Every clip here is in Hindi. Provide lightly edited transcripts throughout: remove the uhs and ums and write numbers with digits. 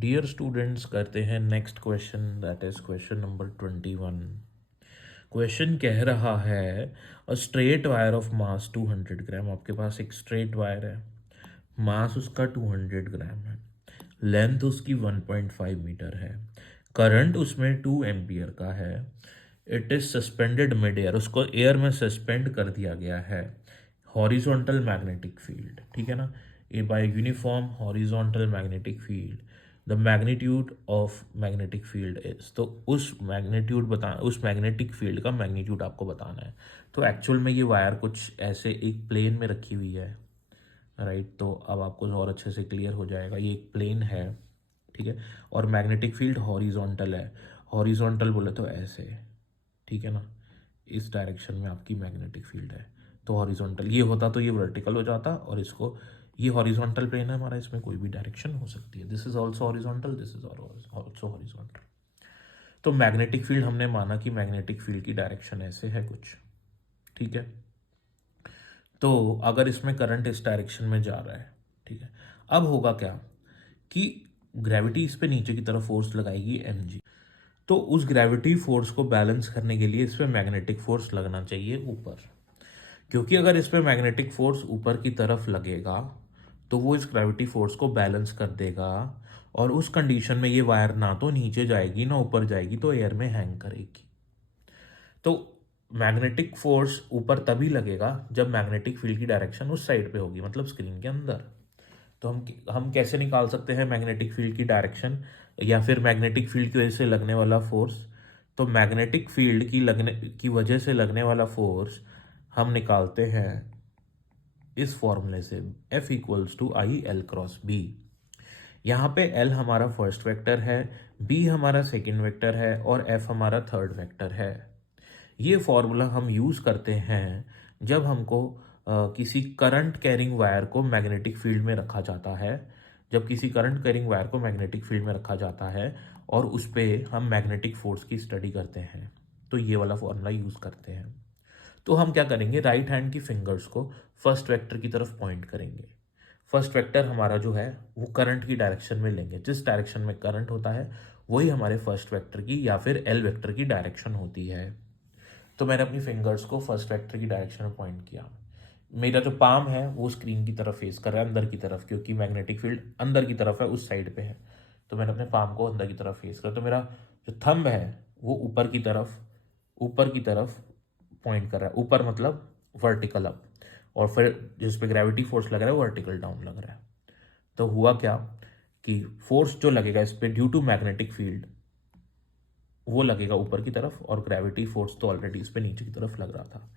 डियर स्टूडेंट्स, करते हैं next question, that is question number 21। Question कह रहा है a straight wire of mass 200 ग्राम। आपके पास एक स्ट्रेट वायर है, मास उसका 200 ग्राम है, लेंथ उसकी 1.5 मीटर है, करंट उसमें 2 एम्पियर का है। It is suspended mid air, उसको एयर में सस्पेंड कर दिया गया है। हॉरिजॉन्टल मैग्नेटिक फील्ड, ठीक है ना, a by uniform horizontal magnetic field, the magnitude of magnetic field is. तो उस मैग्नेटिक फील्ड का मैग्नीट्यूड आपको बताना है। तो एक्चुअल में ये वायर कुछ ऐसे एक प्लेन में रखी हुई है, राइट। तो अब आपको और अच्छे से क्लियर हो जाएगा, ये एक प्लेन है, ठीक है, और मैग्नेटिक फील्ड हॉरिजॉन्टल है। हॉरिजॉन्टल बोले तो ऐसे, ठीक है ना, इस डायरेक्शन में आपकी मैग्नेटिक फील्ड है। तो हॉरिजॉन्टल ये होता तो ये वर्टिकल हो जाता, और इसको, ये हॉरिजॉन्टल प्लेन है हमारा, इसमें कोई भी डायरेक्शन हो सकती है। This is also horizontal, this is also horizontal. तो मैग्नेटिक फील्ड हमने माना कि मैग्नेटिक फील्ड की डायरेक्शन ऐसे है कुछ, ठीक है। तो अगर इसमें करंट इस डायरेक्शन में जा रहा है, ठीक है, अब होगा क्या कि ग्रेविटी इस पे नीचे की तरफ फोर्स लगाएगी mg। तो उस ग्रेविटी फोर्स को बैलेंस करने के लिए इस पे मैग्नेटिक फोर्स लगना चाहिए ऊपर, क्योंकि अगर इस पे मैग्नेटिक फोर्स ऊपर की तरफ लगेगा तो वो इस ग्रेविटी फोर्स को बैलेंस कर देगा, और उस कंडीशन में ये वायर ना तो नीचे जाएगी ना ऊपर जाएगी, तो एयर में हैंग करेगी। तो मैग्नेटिक फोर्स ऊपर तभी लगेगा जब मैग्नेटिक फील्ड की डायरेक्शन उस साइड पे होगी, मतलब स्क्रीन के अंदर। तो हम कैसे निकाल सकते हैं मैग्नेटिक फील्ड की डायरेक्शन, या फिर मैग्नेटिक फील्ड की वजह से लगने वाला फोर्स। तो मैग्नेटिक फील्ड की वजह से लगने वाला फोर्स हम निकालते हैं इस फॉर्मूले से, F equals to I L cross B. यहाँ पे L हमारा फर्स्ट वेक्टर है, B हमारा सेकंड वेक्टर है, और F हमारा थर्ड वेक्टर है। ये फॉर्मूला हम यूज़ करते हैं जब हमको किसी करंट कैरिंग वायर को मैग्नेटिक फील्ड में रखा जाता है, जब किसी करंट कैरिंग वायर को मैग्नेटिक फील्ड में रखा जाता है और उस पर हम मैग्नेटिक फोर्स की स्टडी करते हैं, तो ये वाला फॉर्मूला यूज़ करते हैं। तो हम क्या करेंगे, राइट हैंड की फिंगर्स को फर्स्ट वेक्टर की तरफ पॉइंट करेंगे। फर्स्ट वेक्टर हमारा जो है वो करंट की डायरेक्शन में लेंगे, जिस डायरेक्शन में करंट होता है वही हमारे फर्स्ट वेक्टर की या फिर एल वेक्टर की डायरेक्शन होती है। तो मैंने अपनी फिंगर्स को फर्स्ट वेक्टर की डायरेक्शन में पॉइंट किया। मेरा जो पाम है वो स्क्रीन की तरफ फेस कर रहा है, अंदर की तरफ, क्योंकि मैग्नेटिक फील्ड अंदर की तरफ है, उस साइड पे है। तो मैंने अपने पाम को अंदर की तरफ फेस कर, तो मेरा जो थंब है वो ऊपर की तरफ पॉइंट कर रहा है। ऊपर मतलब वर्टिकल अप, और फिर जिस पे ग्रेविटी फोर्स लग रहा है वो वर्टिकल डाउन लग रहा है। तो हुआ क्या कि फोर्स जो लगेगा इस पे ड्यू टू मैग्नेटिक फील्ड, वो लगेगा ऊपर की तरफ, और ग्रेविटी फोर्स तो ऑलरेडी इस पे नीचे की तरफ लग रहा था।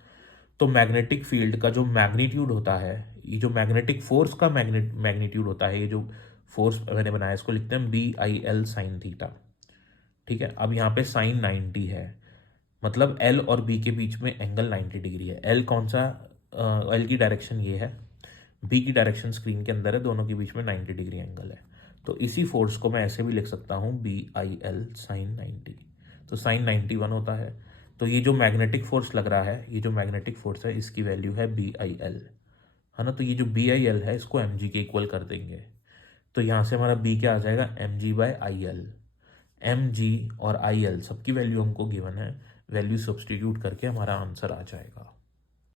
तो मैग्नेटिक फील्ड का जो मैग्नीट्यूड होता है, ये जो मैग्नेटिक फोर्स का मैग्नीट्यूड होता है, ये जो फोर्स मैंने बनाया इसको लिखते हैं BIL साइन थीटा, ठीक है। अब यहाँ पे साइन 90 है, मतलब L और B के बीच में एंगल 90 डिग्री है। L कौन सा, L की डायरेक्शन ये है, B की डायरेक्शन स्क्रीन के अंदर है, दोनों के बीच में 90 डिग्री एंगल है। तो इसी फोर्स को मैं ऐसे भी लिख सकता हूँ BIL साइन 90। तो साइन 91 होता है। तो ये जो मैग्नेटिक फोर्स लग रहा है, ये जो मैग्नेटिक फोर्स है, इसकी वैल्यू है BIL, है ना। तो ये जो BIL है इसको mg के इक्वल कर देंगे। तो यहाँ से हमारा B क्या आ जाएगा, mg/IL। mg और IL सबकी वैल्यू हमको गिवन है, वैल्यू सब्सटीट्यूट करके हमारा आंसर आ जाएगा।